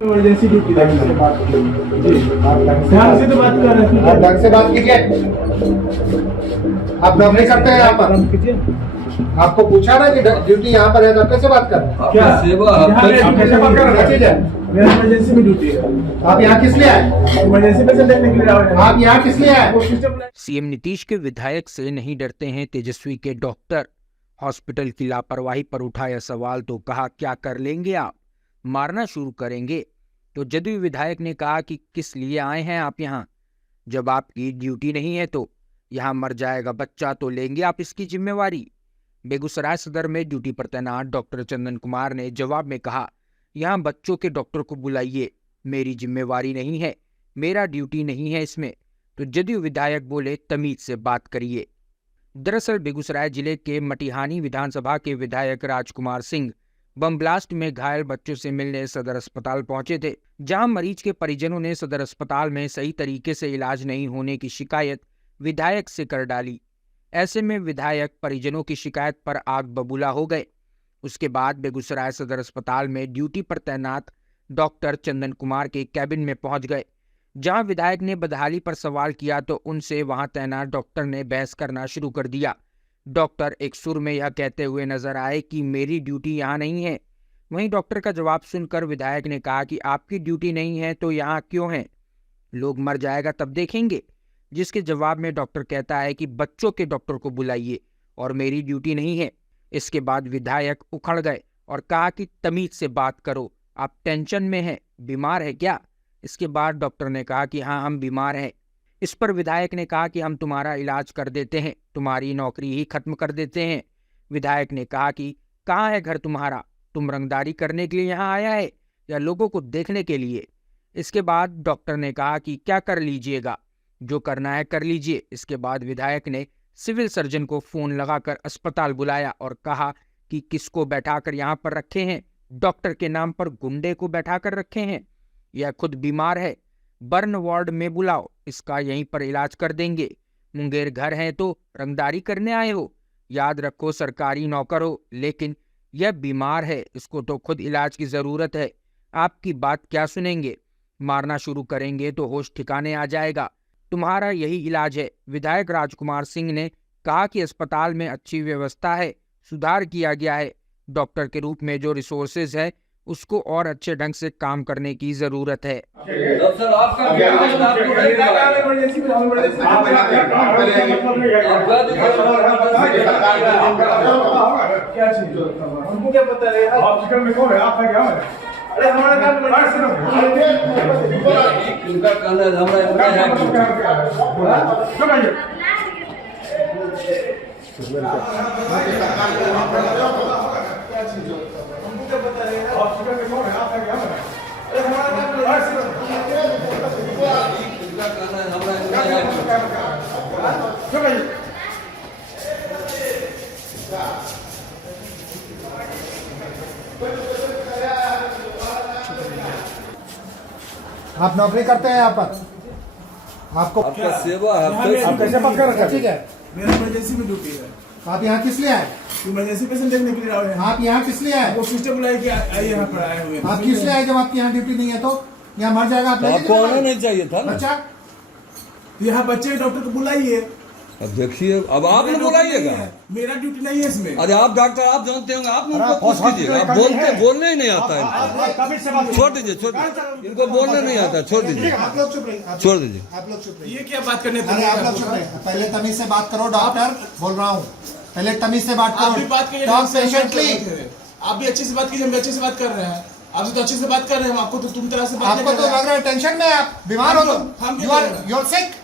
Emergency duty ढंग से बात कर रहे हैं। ढंग से बात कीजिए। आप नौकरी करते हैं यहाँ पर? आपको पूछा ना कि ड्यूटी यहाँ पर है तो कैसे बात कर रहे हैं? क्या सेवा कैसे बात कर रहे हैं? चीज है मेरा इमरजेंसी में ड्यूटी है। आप यहाँ किस लिए आए? इमरजेंसी पेशेंट देखने के लिए आए हैं। आप यहाँ किस लिए आए? सीएम नीतीश के विधायक से नहीं डरते हैं तेजस्वी के डॉक्टर। हॉस्पिटल की लापरवाही पर उठाया सवाल तो कहा क्या कर लेंगे आप, मारना शुरू करेंगे। तो जदयू विधायक ने कहा कि किस लिए आए हैं आप यहाँ, जब आपकी ड्यूटी नहीं है तो यहाँ मर जाएगा बच्चा तो लेंगे आप इसकी जिम्मेवारी। बेगूसराय सदर में ड्यूटी पर तैनात डॉक्टर चंदन कुमार ने जवाब में कहा, यहाँ बच्चों के डॉक्टर को बुलाइए, मेरी जिम्मेवारी नहीं है, मेरा ड्यूटी नहीं है इसमें। तो जदयू विधायक बोले तमीज से बात करिए। दरअसल बेगूसराय जिले के मटिहानी विधानसभा के विधायक राजकुमार सिंह बम ब्लास्ट में घायल बच्चों से मिलने सदर अस्पताल पहुंचे थे, जहां मरीज के परिजनों ने सदर अस्पताल में सही तरीके से इलाज नहीं होने की शिकायत विधायक से कर डाली। ऐसे में विधायक परिजनों की शिकायत पर आग बबूला हो गए। उसके बाद बेगूसराय सदर अस्पताल में ड्यूटी पर तैनात डॉक्टर चंदन कुमार के कैबिन में पहुंच गए, जहां विधायक ने बदहाली पर सवाल किया तो उनसे वहां तैनात डॉक्टर ने बहस करना शुरू कर दिया। डॉक्टर एक सुर में यह कहते हुए नजर आए कि मेरी ड्यूटी यहाँ नहीं है। वहीं डॉक्टर का जवाब सुनकर विधायक ने कहा कि आपकी ड्यूटी नहीं है तो यहाँ क्यों है, लोग मर जाएगा तब देखेंगे। जिसके जवाब में डॉक्टर कहता है कि बच्चों के डॉक्टर को बुलाइए और मेरी ड्यूटी नहीं है। इसके बाद विधायक उखड़ गए और कहा कि तमीज से बात करो, आप टेंशन में हैं, बीमार है क्या। इसके बाद डॉक्टर ने कहा कि हाँ हम बीमार हैं। इस पर विधायक ने कहा कि हम तुम्हारा इलाज कर देते हैं, तुम्हारी नौकरी ही खत्म कर देते हैं। विधायक ने कहा कि कहाँ है घर तुम्हारा, तुम रंगदारी करने के लिए यहाँ आया है या लोगों को देखने के लिए। इसके बाद डॉक्टर ने कहा कि क्या कर लीजिएगा, जो करना है कर लीजिए। इसके बाद विधायक ने सिविल सर्जन को फोन लगाकर अस्पताल बुलाया और कहा कि किसको बैठाकर यहाँ पर रखे हैं, डॉक्टर के नाम पर गुंडे को बैठाकर रखे हैं, यह खुद बीमार है, बर्न वार्ड में बुलाओ, इसका यहीं पर इलाज कर देंगे। मुंगेर घर है तो रंगदारी करने आए हो, याद रखो सरकारी नौकर हो, लेकिन यह बीमार है, इसको तो खुद इलाज की जरूरत है, आपकी बात क्या सुनेंगे, मारना शुरू करेंगे तो होश ठिकाने आ जाएगा, तुम्हारा यही इलाज है। विधायक राजकुमार सिंह ने कहा कि अस्पताल में अच्छी व्यवस्था है, सुधार किया गया है, डॉक्टर के रूप में जो रिसोर्सेज है उसको और अच्छे ढंग से काम करने की जरूरत है। हमको क्या पता है आप चिकन में कौन है, आप है क्या है? अरे हमारा काम इनका कहना है हमारा आप नौकरी करते हैं यहाँ पर? आपको आपका सेवा है। आप कैसे बात कर रहे हैं? ठीक है, मेरा इमरजेंसी में ड्यूटी है। आप यहाँ किस लिए आए? इमरजेंसी पेशेंट देखने के लिए आए हैं। आप यहाँ किस लिए आए? वो सिस्टर बुलाए कि आइए यहाँ पर आए हुए हैं। आप किस लिए आए जब आपकी यहाँ ड्यूटी नहीं है तो? यहाँ मर जाएगा आप आपको आना नहीं चाहिए था ना। बच्चा यहाँ बच्चे के डॉक्टर को बुलाइए। अब देखिए, अब आप न बुलाइएगा। मेरा ड्यूटी नहीं है इसमें। अरे आप डॉक्टर, आप जानते होंगे, आप उनको पूछ लीजिएगा। आप बोलने ही नहीं आता है। छोड़ दीजिए, छोड़ दीजिए, इनको बोलने नहीं आता, छोड़ दीजिए, आप लोग चुप रहिए, छोड़ दीजिए। आप लोग चुप रहिए। ये क्या बात करने? अरे आप लोग चुप रहिए, पहले तमीज से बात करो, डॉक्टर बोल रहा हूँ, पहले तमीज से बात आप भी बात करो। कीजिए, टॉक पेशेंटली। आप भी अच्छे से बात कीजिए, हम भी अच्छे से बात कर रहे हैं, आपसे तो अच्छे से बात कर रहे हैं, आपको तो तुम तरह से बात आपको तो लग रहा है टेंशन में, आप बीमार हो, हम यू आर सिक।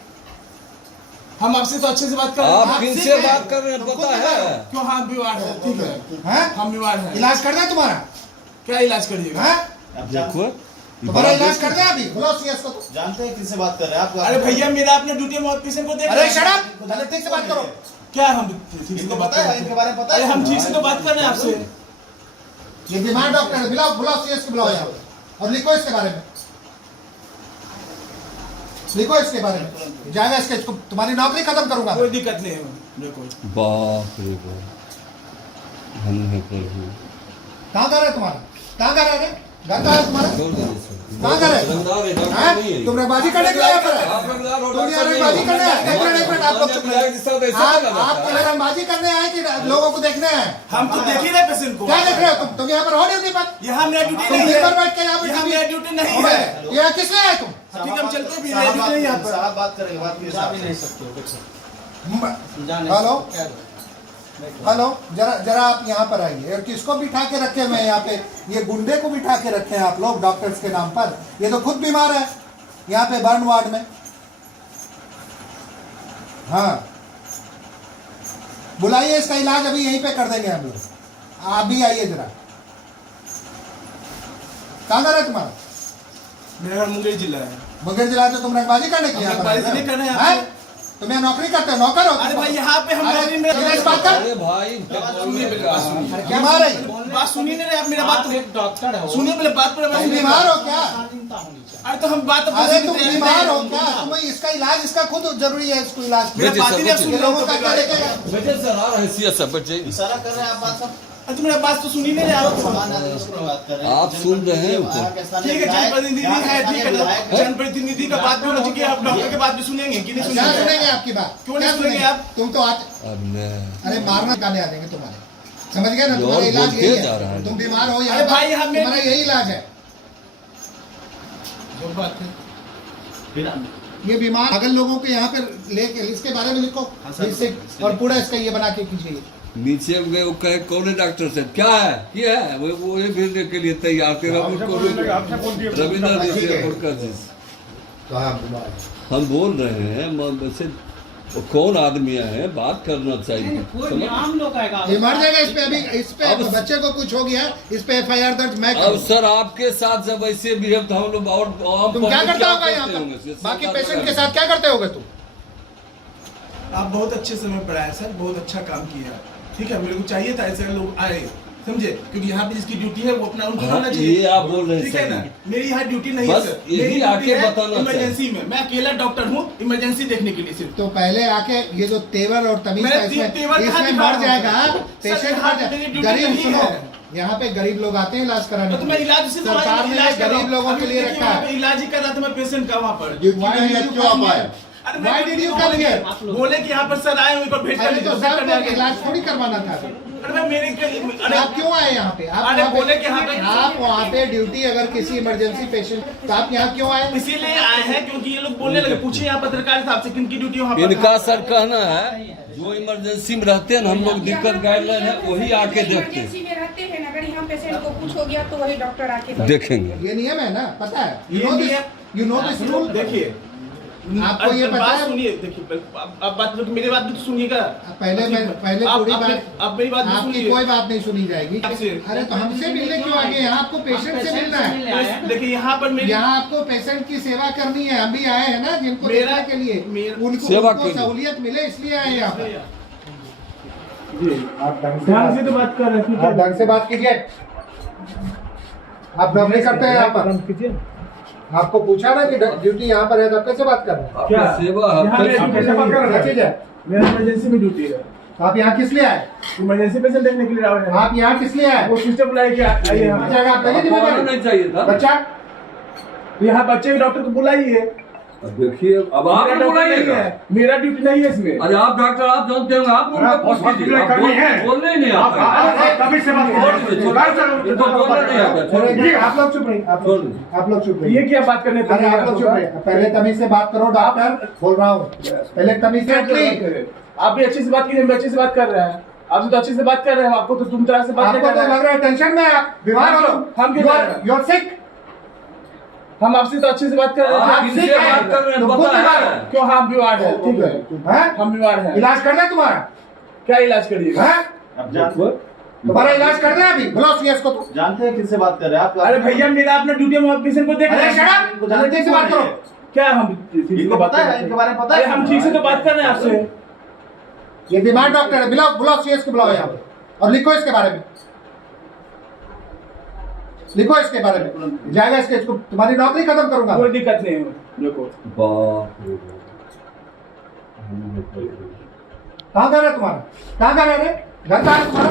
हम आपसे तो अच्छे से बात कर रहे हैं। आप किनसे बात कर रहे हैं पता है? क्यों? हाँ बीमार है, ठीक है, हम बीमार हैं। इलाज कर दे तुम्हारा? क्या इलाज करिएगा? देखो तुम्हारा इलाज कर दे अभी, बुलाओ सीएस को। जानते हैं किससे बात कर रहे हैं आप? अरे भैया, मेरा अपने ड्यूटी में पेशेंट को देख। अरे शट अप, पहले ठीक से बात करो। क्या हम ठीक से इनको बात पता कर है, रहे इनके हैं? बारे में पता अरे है? हम ठीक से तो बात कर रहे हैं आपसे। ये बीमार डॉक्टर है, बुलाओ सीएस को, बुलाओ यहाँ और लिखो इसके बारे में, लिखो इसके बारे में, जाएगा इसके, तुम्हारी नौकरी खत्म करूंगा। कोई दिक्कत नहीं है मेरे को। बाप रे बाप, हम है प्रभु। कहाँ घर है तुम्हारा? कहाँ घर है? घर कहाँ है तुम्हारा? छोड़ दीजिए सर। कहाँ घर है? रंगदार है, डॉक्टर हैं? नहीं है। तुम रंगबाजी करने के लिए यहाँ पर है? आप रंगदार हो, तुम यहाँ डॉक्टर नहीं रंगबाजी हो। करने आए? एक मिनट आप लोग चुप रहिए। विधायक के साथ ऐसा आप क्या आप लगता है? रंगबाजी करने आए कि लोगों को देखने आए? हम तो देख ही रहे पेशेंट को। क्या देख रहे हो तुम यहाँ पर हो ड्यूटी पर? यहाँ मेरा ड्यूटी तुम नहीं दिन है। भर बैठ के यहाँ यहाँ मेरा पर ड्यूटी नहीं ड्यूटी है। यहाँ किस लिए आए तुम? ठीक हम चलते भी मेरा ड्यूटी नहीं यहाँ पर। साहब बात करेंगे, बात नहीं सकते हो। हेलो हेलो, जरा आप यहाँ पर आइए। और किसको बिठा के रखे हुए हैं यहाँ पे? ये गुंडे को बिठा के रखे हैं आप लोग डॉक्टर्स के नाम पर। ये तो खुद बीमार है यहाँ पे बर्न वार्ड में। हाँ, बुलाइए, इसका इलाज अभी यहीं पे कर देंगे हम लोग। आप भी आइए जरा। कहाँ घर है तुम्हारा? मेरा मुंगेर जिला है। मुंगेर जिला तो तुम रंगबाजी करने के लिए यहाँ पर रंगबाजी आए हो? नहीं करने यहाँ हैं? तुम यहाँ नौकरी करते हो? नौकर हो? अरे भाई यहाँ पे हम अरे, नौकरी में सुनिए इस बात का। अरे भाई बीमार है? बात सुनिए नहीं रहे आप मेरा बात। एक डॉक्टर हो, सुनिए पहले बात पर। तुम बीमार हो क्या? चिंता होनी चाहिए। अरे तो हम बात अरे तुम बीमार हो क्या? तुम्हें इसका इलाज, इसका खुद जरूरी है इसको इलाज। मेरा बेटे बात ही नहीं सर, सुन ये रहे हो लोगों का क्या देखेगा? बेटे सर आ रहे हैं सीएस साहब, बैठ जाइए। इशारा कर रहे हैं आप, बात सब अरे तो मेरा बात तो सुन ही नहीं रहे आप। सामान्य आदमी से बात कर रहे हैं। आप सुन रहे हैं उनको? ठीक है, जनप्रतिनिधि है, ठीक है, जनप्रतिनिधि का बात भी होना चाहिए। आप डॉक्टर की बात भी सुनेंगे कि नहीं क्या सुनेंगे? सुनेंगे आपकी बात? क्यों नहीं क्या सुनेंगे आप? तुम तो आते, अब मैं अरे मारना काने आ जाएंगे तुम्हारे, समझ गए ना? जो तुम्हारा इलाज बोलते यही जा रहा है। है। तुम बीमार हो यहाँ अरे पर, भाई, हमें- तुम्हारा यही इलाज है। जो बात है फिर ये बीमार पागल लोगों को यहाँ पर लेके इसके बारे में लिखो, इससे और पूरा इसका ये बना के कीजिए। नीचे गए, वो कहे कौन है डॉक्टर साहब, क्या है, क्या है, वो ये भेजने के लिए तैयार थे। रविंद्र जी से बोलकर जी, तो आप बीमार हैं। हम बोल रहे हैं वैसे वो कौन आदमी है, बात करना चाहिए। समझ? आम लोग आएगा। ये मर जाएगा। इस पे अभी इस पे अब- बच्चे को कुछ हो गया, इस पे FIR दर्ज मैं अब करूँ। सर आपके साथ जब ऐसे बिहेव तो हम लोग और तुम क्या public करता होगा करते यहाँ होंगे? पर? बाकी पेशेंट के साथ क्या करते होगे तुम? आप बहुत अच्छे समय पर आए सर, बहुत अच्छा काम किया। ठीक है, मेरे को चाहिए था ऐसे लोग आए, समझे? क्योंकि यहाँ पे जिसकी ड्यूटी है वो अपना उनको हाँ, होना चाहिए। ये आप बोल रहे हैं ठीक है सर। ना? मेरी यहाँ ड्यूटी नहीं है बस सर। यही मेरी आके ड्यूटी है बताना चाहिए। इमरजेंसी में। मैं अकेला डॉक्टर हूँ, इमरजेंसी देखने के लिए सिर्फ। तो पहले आके ये जो तेवर और तमीज मैं का इसमें तेवर कहाँ इसमें दिखा मर रहा हूँ? जाएगा सर, पेशेंट, यहाँ मर पे मेरी जाएगा। ड्यूटी गरीब नहीं सुनो, है। यहाँ पे गरीब लोग आते हैं इलाज कराने। तो मैं इलाज से सरकार ने इलाज कर रहा गरीब हूँ। लोगों के लिए अभी रखा वहाँ है। पे इलाज ही कर रहा था मैं पेशेंट का वहाँ पर। Why did you come here? अरे Why मैं did you बोले come here? कि- बोले कि यहाँ पर सर आए हुए पर भेंट अरे करने तो को सर करने आ को गए। इलाज थोड़ी करवाना था। अरे मैं मेरे तो आप क्यों आए यहाँ पे? आप अरे वहाँ पे- बोले कि यहाँ पे- आप वहाँ पे ड्यूटी, अगर किसी इमरजेंसी पेशेंट, तो आप यहाँ क्यों आए? इसीलिए आए हैं क्योंकि ये लोग बोलने लगे। पूछिए यहाँ पत्रकार साहब से किनकी ड्यूटी वहाँ पर इनका सर कहना है जो इमरजेंसी में रहते हैं ना, हम लोग दिक्कत गाइडलाइन है वही आके देखते हैं, इमरजेंसी में रहते हैं ना, अगर यहाँ पेशेंट को कुछ हो गया तो वही डॉक्टर आके देखेंगे। ये नियम है ना, पता है? ये यू नो दिस रूल। देखिए, आपको ये पता बात है? सुनिए, देखिए आप बात मेरी बात भी तो सुनिएगा। पहले पूरी बात, आप मेरी बात भी आपकी सुनिए। कोई बात नहीं सुनी जाएगी। आपसे। अरे तो हमसे मिलने क्यों आगे? यहाँ आपको पेशेंट से मिलना है। देखिए यहाँ पर मेरी यहाँ आपको पेशेंट की सेवा करनी है। हम भी आए हैं ना जिनको मेरा- देखने के लिए, मेरा- उनको सेवा उनको के लिए। सहूलियत मिले इसलिए आए यहाँ पर। आप ध्यान से तो बात कर रहे आप ढंग से बात कीजिए। आप नौकरी करते हैं यहाँ पर? आपको पूछा ना कि ड्यूटी यहाँ पर है, तो आप कैसे बात कर रहे हैं? क्या सेवा यहाँ पे है? कैसे बात कर रहे क्या चीज है? मेरा इमरजेंसी में ड्यूटी है। तो आप यहाँ किस लिए आए? इमरजेंसी पेशेंट देखने के लिए आए हैं। आप यहाँ किस लिए आए? वो सिस्टर बुलाए कि आइए हो जाएगा, आप पहले आपको आना जिम्मेदारी। नहीं चाहिए था। बच्चा, यहाँ बच्चे के डॉक्टर को बुलाइए। अब देखिए, अब आप मेरा ड्यूटी नहीं बुलाइएगा। है, मेरा ड्यूटी नहीं है इसमें। अरे आप डॉक्टर, आप जानते होंगे, आप उनको पूछ लीजिए। आप बोलने ही नहीं आता है। कभी से बात छोड़ दीजिए, छोड़ दीजिए। इनको बोलने नहीं आता है, छोड़ दीजिए। आप लोग चुप रहिए। आप लोग चुप ये रहिए। क्या बात करने अरे आप लोग चुप रहिए। पहले तमीज से बात करो डॉक्टर, बोल रहा हूँ। पहले तमीज से प्लीज। आप भी अच्छे से बात कीजिए, हम अच्छे से बात कर रहे हैं। आपसे तो अच्छे से बात कर रहे हैं, आपको तो तुम तरह से बात नहीं आपको कर तो रहे लग रहा है टेंशन में, आप बीमार हो। हम क्यों कर रहे हैं? You are sick. हम आपसे तो अच्छे से बात कर रहे आप हैं। इनसे ठीक है। बात कर रहे हैं, तुम खुद पता बीमार है। हो। क्यों? हम बीमार है, ठीक है, हैं? हम बीमार हैं। इलाज करना है तुम्हारा? क्या इलाज करिएगा? हैं? अब जानते तुम्हारा इलाज करना है अभी? बुलाओ सीएस को। तुम जानते हैं किससे बात कर रहे हैं आप? अरे भैया, मेरा अपना ड्यूटी में पेशेंट को देख रहे अरे हैं। शट अप, ठीक से बात करो। क्या हम ठीक से इनको बात पता कर है, रहे हैं? इनके बारे में पता है? अरे हम ठीक से तो बात कर रहे हैं आपसे। ये बीमार डॉक्टर है, बुलाओ सीएस को बुलाओ यहाँ पे और लिखो इसके बारे में। लिखो इसके बारे में, जाएगा इसके, इसको तुम्हारी नौकरी खत्म करूंगा। कोई दिक्कत नहीं है मेरे को। बाप रे। कहाँ घर है तुम्हारा? कहाँ घर है रे? घर कहाँ है तुम्हारा?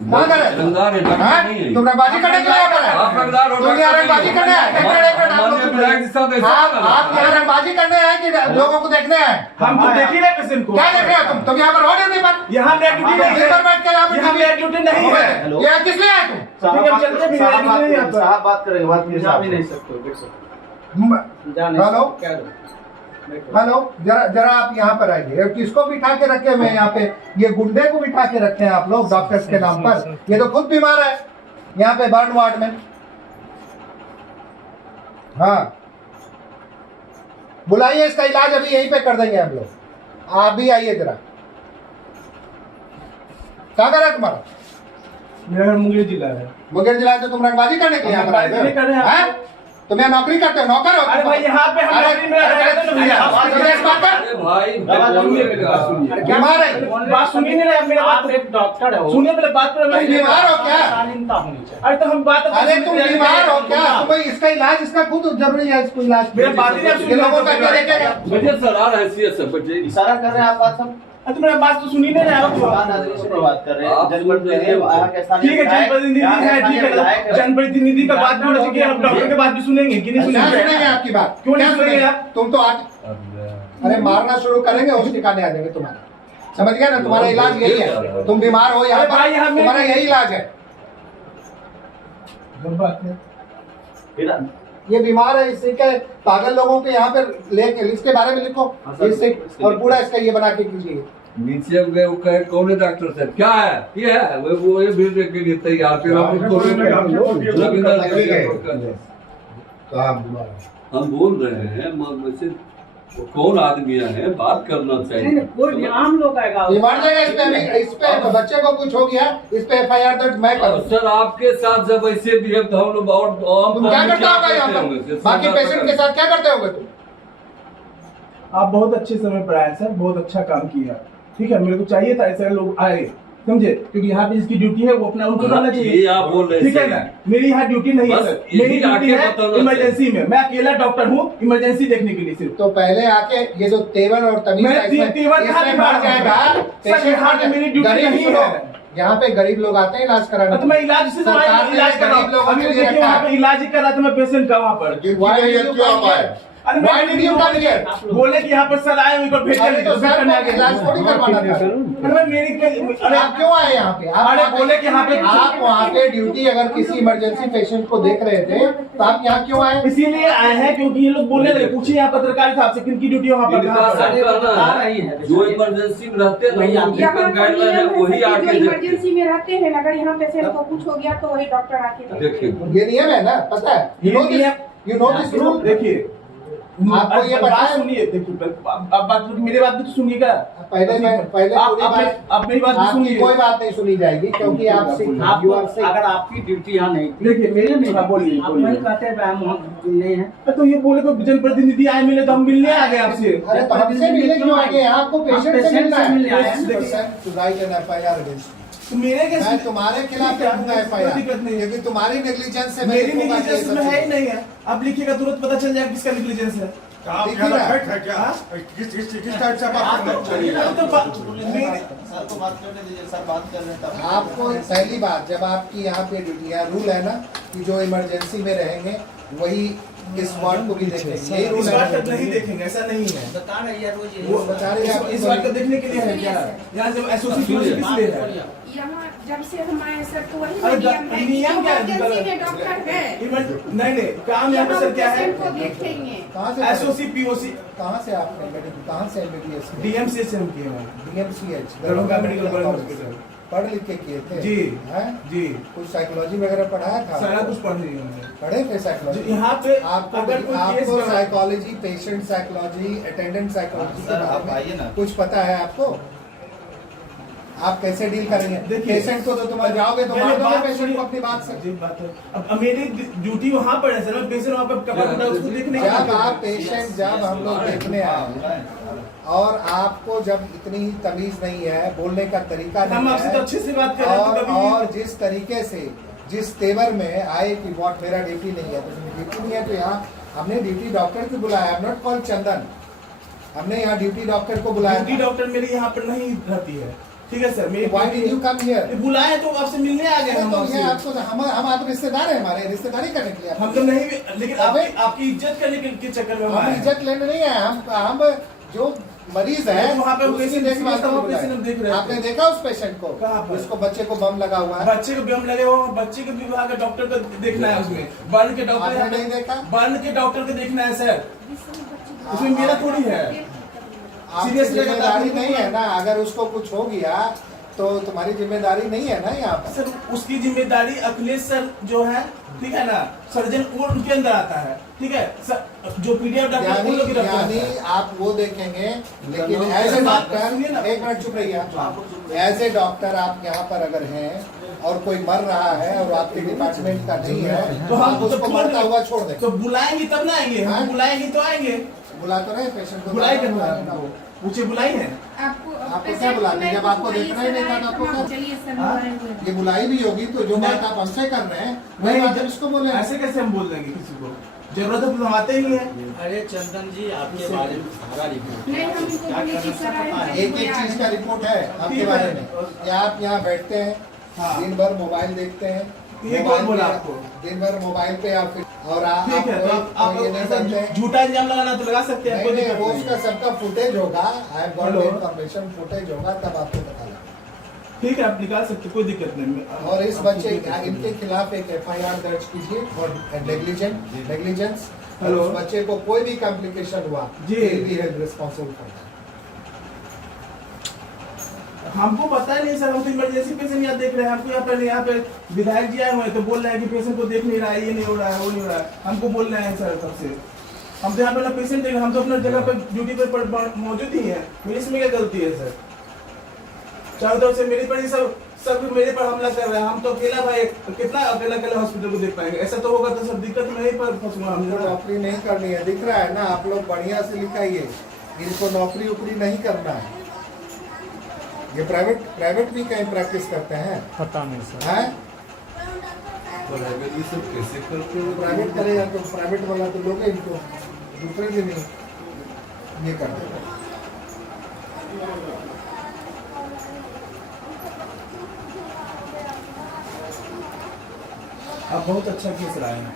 कहाँ घर है? रंगदार है, डॉक्टर हाँ? नहीं है। तुम रंगबाजी करने के लिए यहाँ पर है? आप रंगदार हो, तुम यहाँ डॉक्टर रंगबाजी नहीं करने है। आए? एक मिनट, एक मिनट, आप लोग माननीय विधायक जी साहब, ऐसा आप करना। आप यहाँ रंगबाजी करने आए कि लोगों को देखने आए? हम तो देख ही रहे पेशेंट को। क्या देख रहे हो तुम यहाँ पर हो ड्यूटी पर? यहाँ मेरा ड्यूटी नहीं ड्यूटी पर बैठ के यहाँ है, यहाँ मेरा ड्यूटी नहीं है। यहाँ किस लिए आए तुम? ठीक है, हम चलते हैं, मेरा ड्यूटी नहीं है यहाँ पर। साहब बात करेंगे, बात नहीं जा भी नहीं सकते हो, देख सकते जा नहीं हेलो? सकते, क्या करूं? हेलो, जरा आप यहाँ पर आइए। किसको बिठा के रखे हुए हैं यहाँ पे? ये गुंडे को बिठा के रखे हैं आप लोग डॉक्टर्स के नाम पर। ये तो खुद बीमार है यहाँ पे बर्न वार्ड में। हाँ, बुलाइए, इसका इलाज अभी यहीं पे कर देंगे हम लोग। आप भी आइए जरा। कहाँ का है तुम्हारा? मेरा घर मुंगेर जिला है। मुंगेर जिला है तो तुम रंगबाजी करने के लिए यहाँ पर आए रंगबाजी नहीं कर रहे हैं। हैं? तुम यहाँ नौकरी करते हो? नौकर हो? अरे भाई यहाँ पे हम अरे, नौकरी में रहते हैं, भैया। अरे भाई, सुनिए मेरी बात सुनिए। बीमार है? बात सुनिए नहीं रहे, मेरा आप बात एक डॉक्टर हो, सुनिए, पहले बात पर तुम बीमार हो क्या? शालीनता होनी चाहिए। अरे तो हम बात अरे तुम बीमार हो क्या? तुम्हें इसका इलाज, इसका खुद जरूरी है इसको इलाज। मेरा बात ही नहीं आप ये लोगों का क्या देखेगा? मुझे सर आ रहा है सीएस से बच्चे। इशारा कर रहे हैं आप, बात सब तो मेरा बात तो सुनी नहीं रहे आप। प्रधान आदमी से बात कर रहे हैं, आप जनप्रतिनिधि आया के स्थानीय ठीक है, जनप्रतिनिधि है, ठीक है, जनप्रतिनिधि का बात भी होना चाहिए। हम डॉक्टर की बात भी सुनेंगे कि नहीं क्या सुनेंगे सुनेंगे? आपकी बात? क्यों नहीं क्या सुनेंगे सुनेंगे? आप? तुम तो अरे मारना शुरू करेंगे, उस ठिकाने आ जाएंगे तुम्हारे। समझ गया ना? तुम्हारा इलाज यही है। तुम बीमार हो यहाँ अरे भाई, पर, यहाँ में- तुम्हारा यही इलाज है। फिर ये बीमार है, इसी के पागल लोगों के यहाँ पर लेके इसके बारे में लिखो, इससे और पूरा इसका ये बना के कीजिए। नीचे गए, वो कहे कौन है डॉक्टर साहब, क्या है ये है वो ये भेजने के लिए तैयार। फिर आप उसको हम बोल रहे हैं वैसे कौन आदमी है, बात करना चाहिए। कोई आम लोग आएगा, ये मार देगा इस पे बच्चे को कुछ हो गया, इस पे FIR दर्ज मैं और करूँ। सर आपके साथ जब ऐसे बिहेव तो हम लोग और तुम क्या करते होगा यहाँ पर? बाकी पेशेंट के साथ क्या करते होगे तुम? आप बहुत अच्छे समय पर आए सर, बहुत अच्छा काम किया। ठीक है, मेरे को चाहिए था ऐसे लोग आए, समझे? क्योंकि यहाँ पे जिसकी ड्यूटी है वो अपना उनको रहना चाहिए। ये आप बोल रहे हैं ठीक है ना? मेरी यहाँ ड्यूटी नहीं है बस सर, यही मेरी ड्यूटी आके है बताना इमरजेंसी में। मैं अकेला डॉक्टर हूँ इमरजेंसी देखने के लिए सिर्फ। तो पहले आके ये जो तेवर और तमीज मैं है, इसमें- तेवर कहाँ इसमें दिखा बढ़ रहा हूँ? जाएगा। सर, पेशेंट यहाँ पे मेरी ड्यूटी गरीब नहीं सुनो, है। यहाँ पे गरीब लोग आते हैं इलाज कराने। तो मैं इलाज से सरकार ने इलाज कर रहा गरीब लोगों हूँ। के अभी लिए देखिए रखा वहाँ है। पे इलाज ही कर रहा था मैं पेशेंट का वहाँ पर। Why did you come here? अरे Why मैं did you come here? बोले कि यहाँ पर सर आए हुए भेज अरे तो सर को इलाज थोड़ी करवाना था। अरे मेरी अरे आप क्यों आए यहाँ पे? अरे बोले कि यहाँ पे आप वहाँ पे ड्यूटी अगर किसी इमरजेंसी पेशेंट को देख रहे थे तो आप यहाँ क्यों आए? इसीलिए आए हैं क्योंकि ये लोग बोलने लगे। पूछिए यहाँ पत्रकार साहब से किनकी ड्यूटी वहाँ पर कहाँ पर है? बता रही है जो इमरजेंसी में रहते हैं ना, यहाँ उनके का गाइडलाइन है नियम वही है आके जो देखते इमरजेंसी में रहते हैं, अगर यहाँ पेशेंट को कुछ हो गया तो वही डॉक्टर आके हैं। देखिए ये नियम है ना, पता है? You know this rule? देखिए आपको ये बात पता है? सुनिए, देखिए आप बात मेरी बात भी तो सुनिएगा। पहले पूरी बात, आप मेरी बात भी आपकी सुनिए। कोई बात नहीं सुनी जाएगी क्योंकि आप सिक, you are sick। अगर आपकी ड्यूटी यहाँ नहीं थी, देखिए मेरे नहीं, हाँ, बोलिए आप बोलिए। नहीं कहते हम वहाँ नहीं है। तो ये बोले तो जनप्रतिनिधि आए मिले तो हम मिलने आ गए आपसे। अरे तो हमसे मिलने क्यों आगे? आपको पेशेंट से मिलना है। मिलने आए हैं। 100% to write an FIR against you। तो मेरे मैं कैसे तुम्हारे खिलाफ लिखूंगा FIR, कोई दिक्कत नहीं है। क्योंकि तुम्हारी नेग्लिजेंस से मैं मेरी लिखूंगा कि ये नेग्लिजेंस सब में है ही चीजें। नहीं है। आप लिखिएगा तुरंत पता चल जाएगा किसका नेग्लिजेंस है। देखिए ना, किस टाइप से बात करना चाहिए? अब तो मेरे सर को बात करने दीजिए, सर बात कर रहे हैं तब। आपको पहली बात, जब आपकी यहाँ पे ड्यूटी है, रूल है ना कि जो इमरजेंसी में रहेंगे वही इस वार्ड को भी देखेंगे, यही रूल इस बात है। तक नहीं देखेंगे, ऐसा नहीं है। बता रही है रोज वो बता रहे हैं इस बात को देखने के लिए है क्या? यहाँ जब एसोसिएशन किस लिए है? यहाँ जब से हम आए सर तो वही अरे नियम है कि नियम क्या है? इमरजेंसी में डॉक्टर है, नहीं काम यहाँ पर सर क्या है? पेशेंट को देखेंगे। कहाँ से एसओसी पीओसी कहाँ से आपने कहाँ से MBBS किया? डीएमसी से हम किए हैं। DMCH Darbhanga medical college hospital. पढ़ लिख के किए थे? जी। हैं? जी कुछ साइकोलॉजी वगैरह पढ़ाया था? सारा कुछ पढ़ रही हूँ। पढ़े थे साइकोलॉजी? यहाँ पे आपको अगर कोई केस आपको बना- psychology, patient psychology, attendant psychology के सर, आप बारे आइए में ना। कुछ पता है आपको? आप कैसे डील करेंगे? देखिए, पेशेंट को तो तुम जाओगे तो पहले मार दोगे बात पेशेंट सुनिए। को अपनी बात से। जी बात है। अब मेरी ड्यूटी वहाँ पर है सर, मैं पेशेंट वहाँ पर कपड़ा कपड़ा उसको देखने जब का- आप पेशेंट, जब हम लोग देखने आए और आपको जब इतनी तमीज नहीं है, बोलने का तरीका हम नहीं आपसे तो है, अच्छे से बात कर रहे हैं तो कभी और जिस तरीके से, जिस तेवर में आए कि वॉट मेरा ड्यूटी नहीं है, तो ड्यूटी नहीं है तो यहाँ हमने ड्यूटी डॉक्टर को बुलाया। आई एम नॉट कॉल्ड चंदन, हमने यहाँ ड्यूटी डॉक्टर को बुलाया ड्यूटी था। डॉक्टर मेरी यहाँ पर नहीं रहती है। ठीक है sir, Why did you come here? बुलाए तो आपसे मिलने आ गए हम तो आपसे। ये आपको हम आप रिश्तेदार हैं, हमारे रिश्तेदारी करने के लिए हम तो नहीं भी, लेकिन आपकी इज्जत करने के चक्कर में हम हम आए हैं। इज्जत लेने नहीं आए, हम जो मरीज है वहाँ पे उसकी patient देखभाल सीरियस था, वो के लिए patient हम देख रहे थे। आपने देखा उस पेशेंट को कहाँ पर? जिसको बच्चे को बम लगा हुआ है? बच्चे को बम लगे हो, बच्चे के विभाग का डॉक्टर को देखना है, उसमें बर्न के डॉक्टर आपने नहीं देखा? बर्न के डॉक्टर को देखना है सर, उसमें मेरा थोड़ी है। आपकी Serious रहेगा तो जिम्मेदारी आपको नहीं है ना, अगर उसको कुछ हो गया तो तुम्हारी जिम्मेदारी नहीं है ना यहाँ पर। सर उसकी जिम्मेदारी अखिलेश सर जो है, ठीक है ना, सर्जन वो उनके अंदर आता है, ठीक है सर, जो पीडीएफ डॉक्टर वो लोग यानी आप वो देखेंगे, लेकिन एज ए डॉक्टर, एक मिनट चुप रहिए, एज ए डॉक्टर आप यहाँ पर अगर हैं और कोई मर रहा है और आपके डिपार्टमेंट का नहीं है तो तो हम आप उसको मरता हुआ छोड़ दें। तो बुलाएंगे तब ना आएंगे, हाँ? हम बुलाएंगे तो आएंगे। बुला तो रहे पेशेंट को, बुलाई करना है आपको, पूछे बुलाई है। आपको क्या बुलाने, जब आपको देखना ही नहीं था तो आपको क्या? चलिए सर, हाँ? मोबाइल में। ये बुलाई भी होगी तो जो बात आप हमसे कर रहे हैं वही बात हम इसको बोले। ऐसे कैसे हम बोल देंगे किसी को, जरूरत है तो हम आते ही हैं। अरे चंदन जी, आपके बारे में सारा रिपोर्ट नहीं, हम इनको बोले कि सर आए थे, एक एक चीज का रिपोर्ट है आपके ठीक बारे है। में कि आप यहाँ बैठते हैं, हाँ। दिन भर मोबाइल देखते हैं, ये मोबाइल कौन बोला पे- आपको? दिन भर मोबाइल पे आप और ठीक है, तो आप ये नहीं जानते हैं। झूठा इल्जाम लगाना तो लगा सकते हैं, नहीं कोई नहीं, दिक्कत वो नहीं। उसका सबका फुटेज होगा, I have got hello. Information, footage होगा तब आपको पता लगेगा। ठीक है, आप निकाल सकते, कोई दिक्कत नहीं। और इस बच्चे इनके खिलाफ एक FIR दर्ज कीजिए फॉर नेग्लिजेंस। हेलो। उस बच्चे को कोई भी कॉम्प्लिकेशन हुआ जी। भी हेल्ड रिस्पॉन्सिबल फॉर दैट। हमको पता ही नहीं सर, हम तो इमरजेंसी पेशेंट यहाँ देख रहे हैं, हमको यहाँ पे विधायक जी आए हुए हैं तो बोल रहे हैं कि पेशेंट को देख नहीं रहा है, ये नहीं हो रहा है, वो नहीं हो रहा है, हमको बोल रहे हैं सर सबसे। हम तो यहाँ पे पेशेंट देख रहे हैं, हम तो अपना जगह पे ड्यूटी पे मौजूद ही है, मेरी इसमें क्या गलती है सर? चारों तरफ से मेरे पर ही सब मेरे पर हमला कर रहे हैं, हम तो अकेला भाई कितना अकेला हॉस्पिटल को देख पाएंगे? ऐसा तो होगा तो सब दिक्कत मेरे पर फंसूंगा हम। हमको नौकरी नहीं करनी है, दिख रहा है ना, आप लोग बढ़िया से लिखाइए, इनको नौकरी उकरी नहीं करना है। ये प्राइवेट भी कहीं प्रैक्टिस करते हैं? पता नहीं सर। हैं? कैसे करते हो? प्राइवेट करेगा तो प्राइवेट वाला तो लोगे इनको, दूसरे भी नहीं ये कर देगा। आप बहुत अच्छा केस लाए हैं,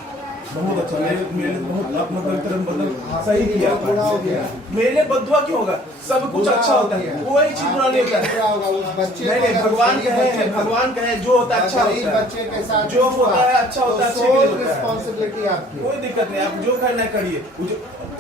बहुत अच्छा, मेरे बहुत अपना मतलब सही किया आपने। बुरा हो गया। मेरे लिए बदुआ क्यों होगा? सब कुछ अच्छा होता है, कोई चीज बुरा नहीं होता है। क्या होगा उस बच्चे नहीं को नहीं, अगर भगवान गरीब कहे बच्चे हैं, को- भगवान कहे जो होता है अच्छा गरीब होता है, बच्चे के साथ जो होता है अच्छा होता है, अच्छे के लिए होता है। रिस्पॉन्सिबिलिटी आपकी। कोई दिक्कत नहीं, आप जो करना है करिए।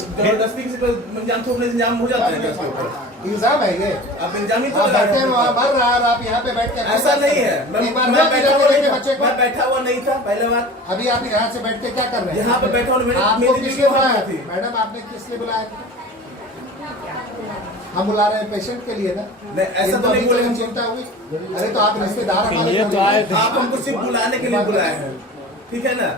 जबरदस्ती से इंजाम थोपने से इंजाम हो जाता है इसके ऊपर। इंजाम है ये, आप इंजाम ही तो आप लगा बैठे रहे वहाँ हैं। मर रहा है और आप यहाँ पे बैठ के ऐसा नहीं है, एक बार मैं मैं बैठा हुआ नहीं बच्चे था, को मैं बैठा हुआ नहीं था पहले बात। अभी आप यहाँ से बैठ के क्या कर रहे हैं? यहाँ पे बैठा हूँ, आपको मेरी किसने ड्यूटी वहाँ बुलाया थी। मैडम, आपने किस लिए बुलाया था? हम बुला रहे हैं पेशेंट के लिए ना। नहीं, ऐसा इनको तो नहीं अभी बोले हम। चिंता हुई। अरे तो आप रिश्तेदार हमारे ये तो आए थे। आप हमको सिर्फ बुलाने के लिए बुलाए हैं, ठीक है ना?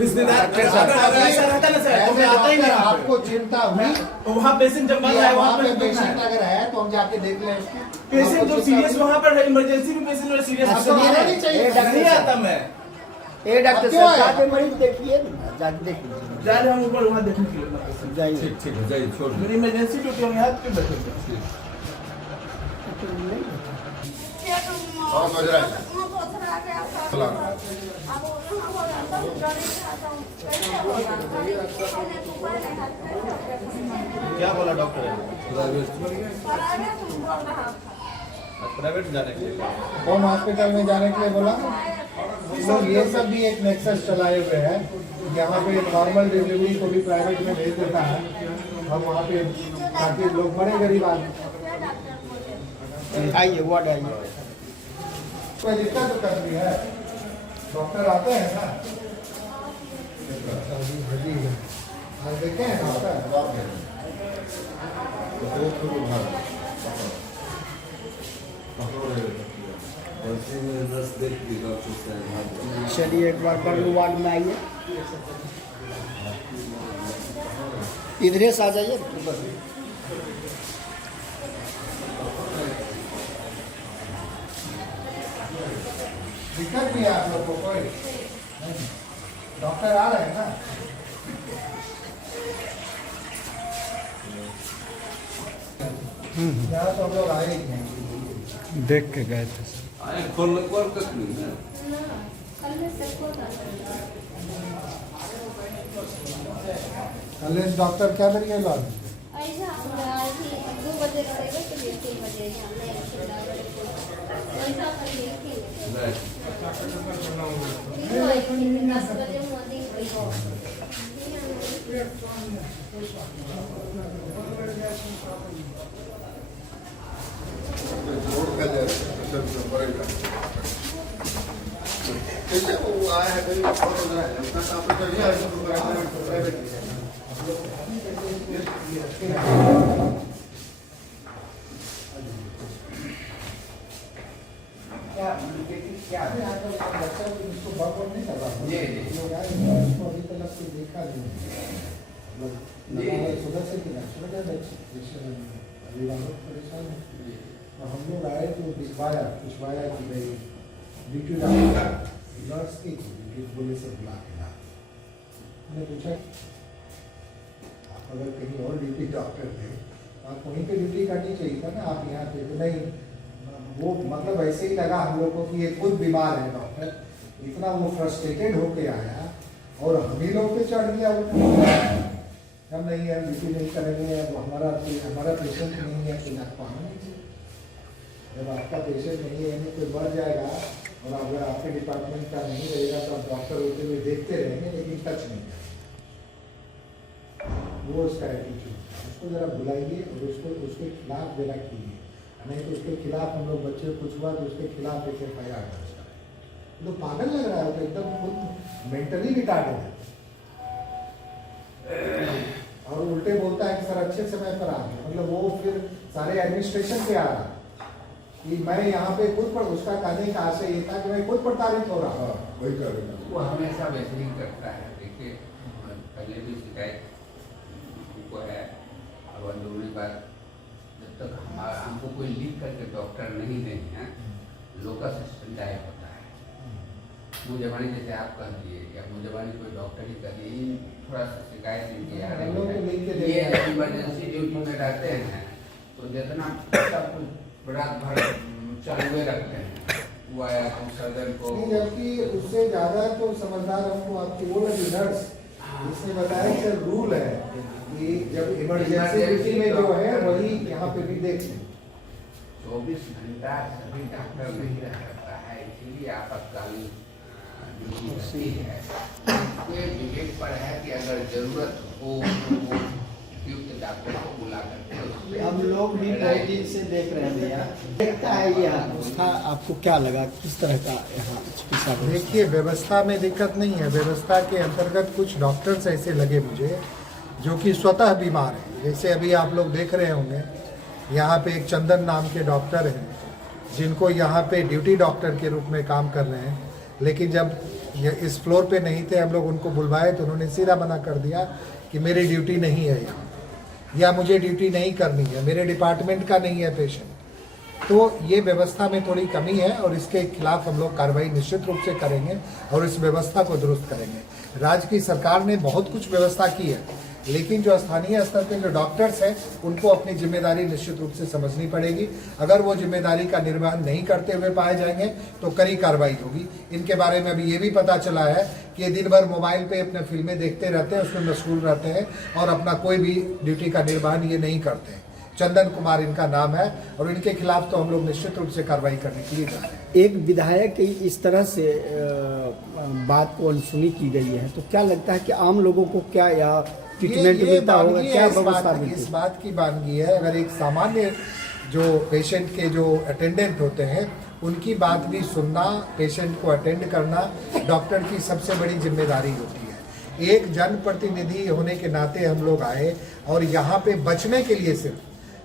रिश्तेदार अगर ऐसा रहता ना सर तो मैं आता ही नहीं यहाँ पे। आपको चिंता हुई वहाँ पेशेंट जब मर रहा है वहाँ पे पेशेंट अगर है तो हम जाके देख लें उसको। पेशेंट आपको जो चिंता सीरियस हुई? वहाँ पर है, इमरजेंसी में पेशेंट में सीरियस आपको आना नहीं चाहिए। नहीं आता मैं। ए डॉक्टर अब क्यों आया? साहब, जाके मरीज देखिए ना, जाके देख लीजिए। जा रहे हम ऊपर वहाँ देखने के लिए अपना patient। जाइए। ठीक ठीक है, जाइए छोड़ दो। मेरी इमरजेंसी ड्यूटी हम यहाँ क्यों बैठे थे? और बज रहा है क्या बोला डॉक्टर है? प्राइवेट जाने के लिए। होम हॉस्पिटल में जाने के लिए बोला। लोग ये सब भी एक नेक्सस चलाए हुए हैं, यहाँ पे नॉर्मल डिलीवरी को भी प्राइवेट में भेज देता है, हम वहाँ पे ताकि लोग बड़े गरीब आदमी आइए, वार्ड आइए। कोई दिक्कत तो करनी है, डॉक्टर आते हैं ना। आज देखे हैं डॉक्टर? चलिए एक बार बर्न वार्ड में आइए, इधरे से आ जाइए। दिक्कत भी है आप लोग को कोई? डॉक्टर आ रहे हैं ना? यहाँ तो हम लोग आए ही नहीं। देख के गए थे सर। खोल कर कल डॉक्टर क्या करिए लॉ ऐसा हमरा 2 बजे रहेगा तो 3 बजे हमने ऐसा करिए कि 10 बजे मोदी वो आया है कहीं हम लोग आए तो दिखवाया कि भाई ड्यूटी नर्स की बोले से बुला के ला। मैंने पूछा आप अगर कहीं और ड्यूटी डॉक्टर थे आप वहीं पे ड्यूटी करनी चाहिए था ना, आप यहाँ पे तो नहीं। वो मतलब ऐसे ही लगा हम लोग को कि ये खुद बीमार है डॉक्टर, इतना वो फ्रस्ट्रेटेड होके आया और हम ही लोग पे चढ़ गया। हम नहीं है ड्यूटी नहीं करेंगे, अब हमारा पेशेंट नहीं है तो लगवाना नहीं चाहिए। जब आपका पेशेंट नहीं है यानी कोई बढ़ जाएगा और अगर आपके डिपार्टमेंट का नहीं रहेगा तो आप डॉक्टर होते हुए देखते रहेंगे लेकिन टच नहीं करेंगे। वो उसका एटीट्यूड, उसको जरा बुलाइए और उसके खिलाफ जरा कीजिए, नहीं तो उसके खिलाफ हम लोग बच्चे कुछ हुआ तो उसके खिलाफ एक FIR दर्ज करें। तो पागल लग रहा है तो एकदम खुद मेंटली रिटार्डेड है और उल्टे बोलता है कि सर अच्छे समय पर आ गए। मतलब वो फिर सारे एडमिनिस्ट्रेशन पे आ रहा कि मैं यहाँ पे खुद पर, उसका कहने का आशय ये था कि मैं खुद प्रताड़ित हो रहा हूँ। वही कर रहे हैं वो हमेशा वैसे ही करता है। देखिए पहले भी शिकायत को है। अब दूसरी बात, जब तक हमको कोई लिख करके डॉक्टर नहीं देंगे हैं, लोकल सिस्टम डायरेक्ट होता है। मुझेबानी जैसे आप कह दिए या मुझेबानी कोई डॉक्टर ही कर दिए, थोड़ा सा शिकायत इनकी आ रही है। ये इमरजेंसी ड्यूटी में रहते हैं तो जितना सब कुछ रात भर चालू रखते हैं, वो आया तो सर्जन को। जबकि उससे ज्यादा तो समझदार हमको आपकी वो लगी नर्स, जिसने बताया कि रूल है कि जब इमरजेंसी ड्यूटी में जो है वही यहाँ पे भी देख लें। 24 घंटा सभी डॉक्टर नहीं रह सकता है, इसीलिए आपातकालीन ड्यूटी रहती है। ये विवेक पर है कि अगर जरूरत हो तो उपयुक्त डॉक्टर को बुला करके हम लोग भी कई दिन से देख रहे हैं भैया, देखता है यहाँ व्यवस्था आपको क्या लगा, किस तरह का यहाँ चिकित्सा? देखिए व्यवस्था में दिक्कत नहीं है, व्यवस्था के अंतर्गत कुछ डॉक्टर्स ऐसे लगे मुझे जो कि स्वतः बीमार हैं। जैसे अभी आप लोग देख रहे होंगे यहाँ पे एक चंदन नाम के डॉक्टर हैं जिनको यहाँ पे ड्यूटी डॉक्टर के रूप में काम कर रहे हैं, लेकिन जब इस फ्लोर पे नहीं थे हम लोग उनको बुलवाए तो उन्होंने सीधा मना कर दिया कि मेरी ड्यूटी नहीं है यहाँ, या मुझे ड्यूटी नहीं करनी है, मेरे डिपार्टमेंट का नहीं है पेशेंट। तो ये व्यवस्था में थोड़ी कमी है और इसके खिलाफ हम लोग कार्रवाई निश्चित रूप से करेंगे और इस व्यवस्था को दुरुस्त करेंगे। राज्य की सरकार ने बहुत कुछ व्यवस्था की है, लेकिन जो स्थानीय स्तर पे जो डॉक्टर्स हैं उनको अपनी जिम्मेदारी निश्चित रूप से समझनी पड़ेगी। अगर वो जिम्मेदारी का निर्वहन नहीं करते हुए पाए जाएंगे तो कड़ी कार्रवाई होगी। इनके बारे में अभी ये भी पता चला है कि ये दिन भर मोबाइल पे अपने फिल्में देखते रहते हैं, उसमें मशगूल रहते हैं और अपना कोई भी ड्यूटी का निर्वहन ये नहीं करते हैं। चंदन कुमार इनका नाम है और इनके खिलाफ तो हम लोग निश्चित रूप से कार्रवाई करने के लिए जा रहे हैं। एक विधायक की इस तरह से बात को अनसुनी की गई है तो क्या लगता है कि आम लोगों को क्या या ट्रीटमेंट मिलता होगा, क्या व्यवस्था मिलती है? इस बात की वानगी है, अगर एक सामान्य जो पेशेंट के जो अटेंडेंट होते हैं उनकी बात भी सुनना, पेशेंट को अटेंड करना डॉक्टर की सबसे बड़ी जिम्मेदारी होती है। एक जनप्रतिनिधि होने के नाते हम लोग आए और यहाँ पे बचने के लिए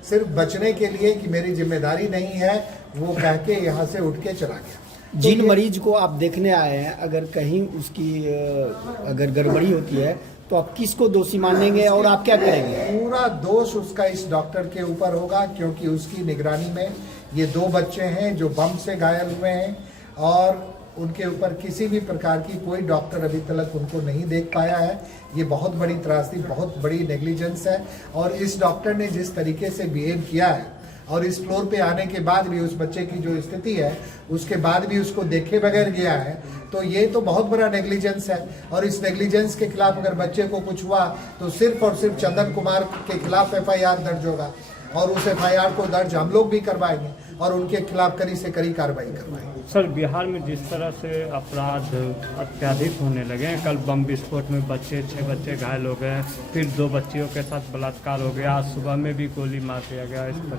सिर्फ बचने के लिए कि मेरी जिम्मेदारी नहीं है वो कह के यहाँ से उठ के चला गया। जिन मरीज को आप देखने आए हैं अगर कहीं उसकी अगर गड़बड़ी होती है तो आप किसको दोषी मानेंगे और आप क्या करेंगे? पूरा दोष उसका इस डॉक्टर के ऊपर होगा क्योंकि उसकी निगरानी में ये 2 बच्चे हैं जो बम से घायल हुए हैं और उनके ऊपर किसी भी प्रकार की कोई डॉक्टर अभी तक उनको नहीं देख पाया है। ये बहुत बड़ी त्रासदी, बहुत बड़ी नेग्लिजेंस है और इस डॉक्टर ने जिस तरीके से बिहेव किया है और इस फ्लोर पे आने के बाद भी उस बच्चे की जो स्थिति है उसके बाद भी उसको देखे बगैर गया है, तो ये तो बहुत बड़ा नेग्लिजेंस है। और इस नेग्लिजेंस के खिलाफ अगर बच्चे को कुछ हुआ तो सिर्फ और सिर्फ चंदन कुमार के खिलाफ FIR दर्ज होगा, और उस FIR को दर्ज हम लोग भी करवाएंगे और उनके खिलाफ कड़ी से कड़ी कार्रवाई करवाएंगे। सर, बिहार में जिस तरह से अपराध अत्याधिक होने लगे हैं, कल बम विस्फोट में 6 बच्चे घायल हो गए, फिर 2 बच्चियों के साथ बलात्कार हो गया, आज सुबह में भी गोली मार दिया गया। इस पर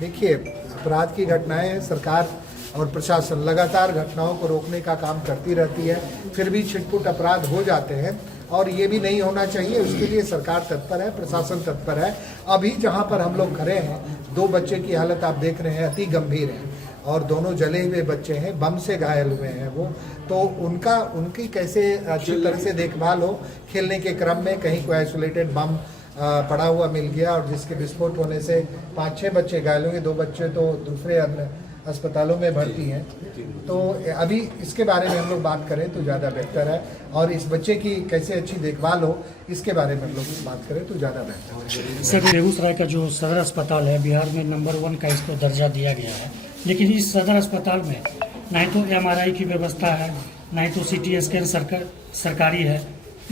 देखिए, अपराध की घटनाएं सरकार और प्रशासन लगातार घटनाओं को रोकने का काम करती रहती है, फिर भी छिटपुट अपराध हो जाते हैं और ये भी नहीं होना चाहिए। उसके लिए सरकार तत्पर है, प्रशासन तत्पर है। अभी जहाँ पर हम लोग खड़े हैं, 2 बच्चे की हालत आप देख रहे हैं अति गंभीर है और दोनों जले हुए बच्चे हैं, बम से घायल हुए हैं वो, तो उनकी कैसे अच्छी तरह से देखभाल हो। खेलने के क्रम में कहीं कोई आइसोलेटेड बम पड़ा हुआ मिल गया और जिसके विस्फोट होने से 5-6 बच्चे घायल हुए, 2 बच्चे तो दूसरे अन्य अस्पतालों में भर्ती हैं। तो अभी इसके बारे में हम लोग बात करें तो ज़्यादा बेहतर है, और इस बच्चे की कैसे अच्छी देखभाल हो इसके बारे में हम लोग बात करें तो ज़्यादा बेहतर है। सर, बेगूसराय का जो सदर अस्पताल है बिहार में नंबर 1 का इसको दर्जा दिया गया है, लेकिन इस सदर अस्पताल में नहीं तो MRI की व्यवस्था है, नहीं तो CT स्कैन सरकारी है।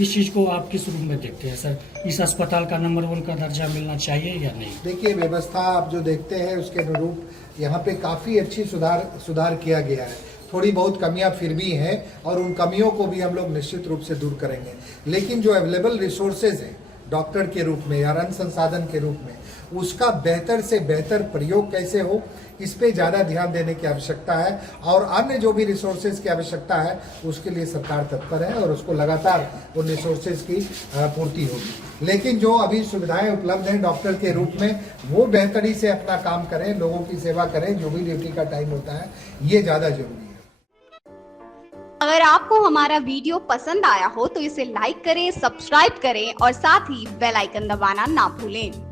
इस चीज़ को आप किस रूप में देखते हैं सर? इस अस्पताल का नंबर 1 का दर्जा मिलना चाहिए या नहीं? देखिए, व्यवस्था आप जो देखते हैं उसके अनुरूप यहाँ पे काफ़ी अच्छी सुधार किया गया है। थोड़ी बहुत कमियां फिर भी हैं और उन कमियों को भी हम लोग निश्चित रूप से दूर करेंगे, लेकिन जो अवेलेबल रिसोर्सेज हैं डॉक्टर के रूप में या रन संसाधन के रूप में, उसका बेहतर से बेहतर प्रयोग कैसे हो इस पे ज़्यादा ध्यान देने की आवश्यकता है। और अन्य जो भी रिसोर्सेज की आवश्यकता है उसके लिए सरकार तत्पर है और उसको लगातार उन रिसोर्सेज की पूर्ति होगी। लेकिन जो अभी सुविधाएं उपलब्ध हैं डॉक्टर के रूप में, वो बेहतरी से अपना काम करें, लोगों की सेवा करें, जो भी ड्यूटी का टाइम होता है, ये ज़्यादा जरूरी है। अगर आपको हमारा वीडियो पसंद आया हो तो इसे लाइक करें, सब्सक्राइब करें और साथ ही बेल आइकन दबाना ना भूलें।